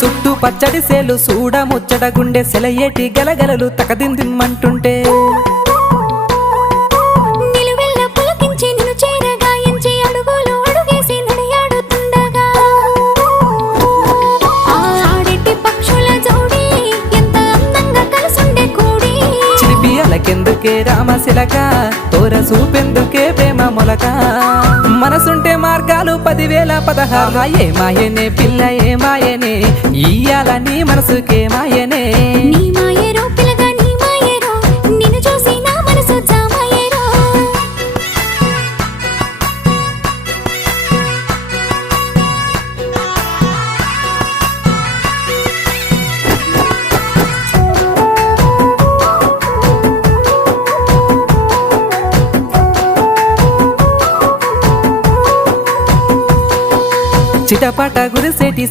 చుట్టూ పచ్చడి సేలు చూడ ముచ్చట గుండె సెలయేటి గలగలలు తకదిందిమ్మంటుంటే నిలువెల్ల పులకించి నిన్ను చేరగాయించి అడుగులు అడుగేసి నడియాడుతుండగా ఆడెట్టి పక్షుల జోడి ఎంత అందంగా కలుసుండే కూడి చిలిపి అలకెందుకే రామశిలక తోర చూపెందుకే ప్రేమ మొలక మనసుంటే మార్గాలు 10,016 ఏమాయనే పిల్ల ఏమాయనే ఇయ్యాల నీ మనసుకే మాయనే నీ మాయేరో పిల్లగా నీ మాయేరో నిన్ను చూసి నా మనసు జామాయేరో చిటపట గురిసేటి